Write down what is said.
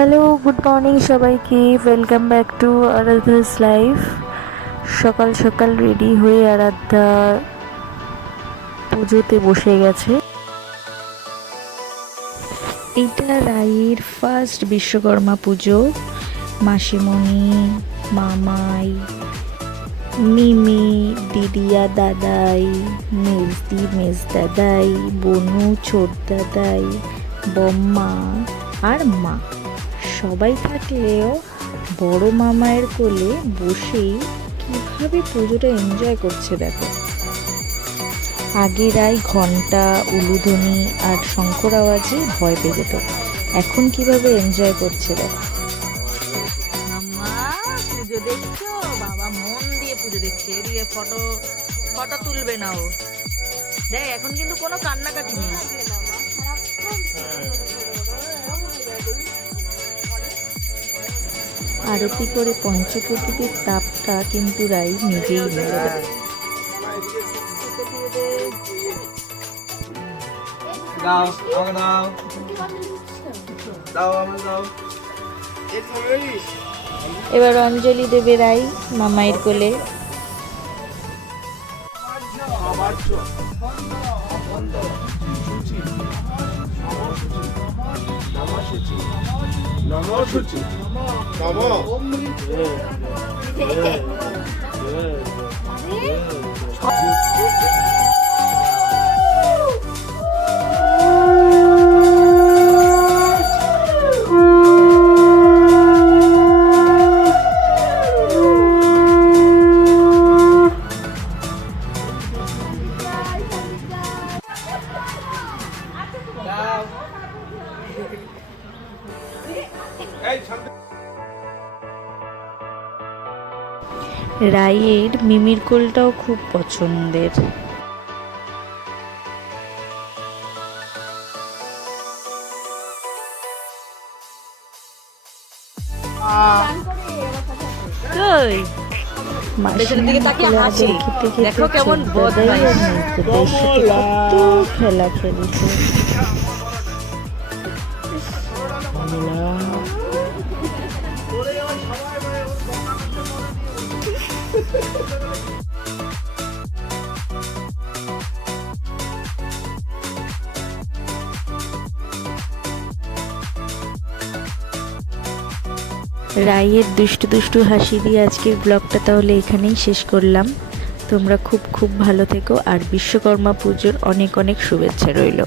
Hello, good morning সবাইকে। Welcome back to Aradhya's life. সকাল সকাল রেডি হয়ে আরাধ্যা পুজোতে বসে গেছে। এটা রায়ের ফার্স্ট বিশ্বকর্মা পুজো। মাসিমণি, মামাই, মিমি, দিদিয়া, দাদাই, মেজদি, মেজ দাদাই, বনু, ছোট দাদাই, বম্মা আর মা সবাই থাকলেও বড় মামায়ের কোলে বসেই কিভাবে পুজোটা এনজয় করছে দেখো। আগেরাই ঘন্টা, উলুধ্বনি আর শঙ্কর আওয়াজে ভয় পেয়ে যেত, এখন কিভাবে এনজয় করছে দেখো। মাম্মা পুজো দেখছো? বাবা মন দিয়ে পুজো দেখছে। এদিকে ফটো ফটো তুলবে না ও। দেখ এখন কিন্তু কোনো কান্নাকাটি নেই। আরতি করে পঞ্চপ্রদীপের তাপটা কিন্তু রাই নিজেই মেরে দেয়। দাও আমাকে দাও দাও আমাকে দাও। এবার অঞ্জলি দেবে রাই মামাইয়ের কোলে। রাইয়ের মিমির কোলটাও খুব পছন্দের। পেছনের দিকে তাকিয়ে হাসি। দেখো কেমন বদমাইশ। কত খেলা খেলেছে। রাইয়ের দুষ্টু দুষ্টু হাসি দিয়ে আজকের ব্লগটা তাহলে এখানেই শেষ করলাম। তোমরা খুব খুব ভালো থেকো আর বিশ্বকর্মা পুজোর অনেক অনেক শুভেচ্ছা রইল।